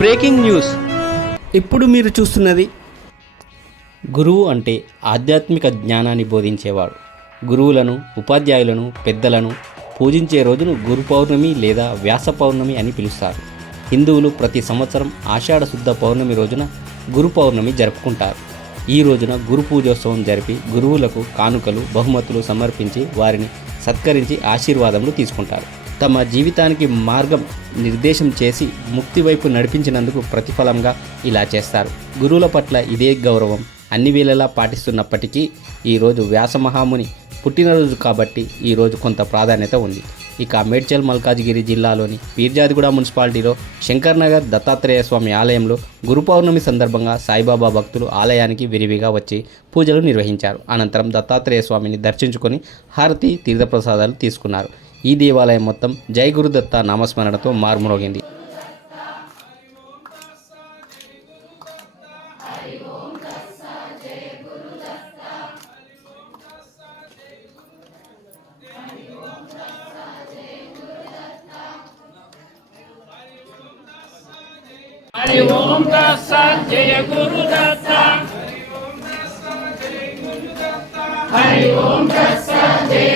Breaking news. ఇప్పుడు మీరు చూస్తున్నది. గురువు అంటే ఆధ్యాత్మిక జ్ఞానాన్ని బోధించేవాడు. గురువులను ఉపాధ్యాయులను పెద్దలను పూజించే రోజును గురు పౌర్ణమి లేదా వ్యాస పౌర్ణమి అని పిలుస్తారు. హిందువులు ప్రతి సంవత్సరం ఆషాఢ శుద్ధ పౌర్ణమి రోజున గురు పౌర్ణమి జరుపుకుంటారు. ఈ రోజున గురు పూజోత్సవం జరిపి గురువులకు కానుకలు బహుమతులు సమర్పించి వారిని సత్కరించి ఆశీర్వాదములు తీసుకుంటారు. తమ జీవితానికి మార్గం నిర్దేశం చేసి ముక్తి వైపు నడిపించినందుకు ప్రతిఫలంగా ఇలా చేస్తారు. గురువుల పట్ల ఇదే గౌరవం. అన్ని వేళలా పాటిస్తున్నప్పటికీ ఈరోజు వ్యాసమహాముని పుట్టినరోజు కాబట్టి ఈరోజు కొంత ప్రాధాన్యత ఉంది. ఇక మేడ్చల్ మల్కాజ్గిరి జిల్లాలోని పీర్జాదిగూడ మున్సిపాలిటీలో శంకర్నగర్ దత్తాత్రేయ స్వామి ఆలయంలో గురు పౌర్ణమి సందర్భంగా సాయిబాబా భక్తులు ఆలయానికి విరివిగా వచ్చి పూజలు నిర్వహించారు. అనంతరం దత్తాత్రేయ స్వామిని దర్శించుకొని హారతి తీర్థప్రసాదాలు తీసుకున్నారు. ఈ దేవాలయం మొత్తం జై గురుదత్త నామస్మరణతో మార్మురోగింది हरि ओम तत्सत् जय गुरुदत्त हरि ओम तत्सत् जय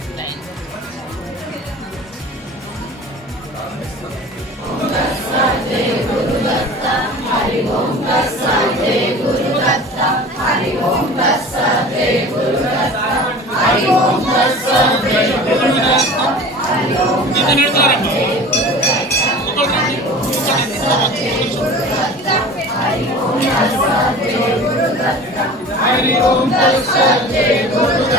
हरि ओम तत्सत् जय गुरुदत्त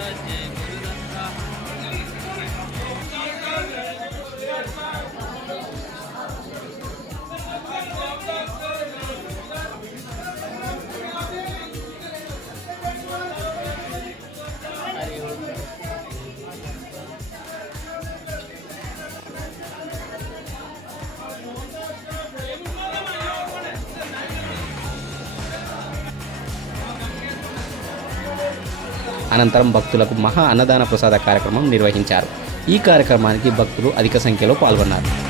対してボルダ అనంతరం భక్తులకు మహా అన్నదాన ప్రసాద కార్యక్రమం నిర్వహించారు. ఈ కార్యక్రమానికి భక్తులు అధిక సంఖ్యలో పాల్గొన్నారు.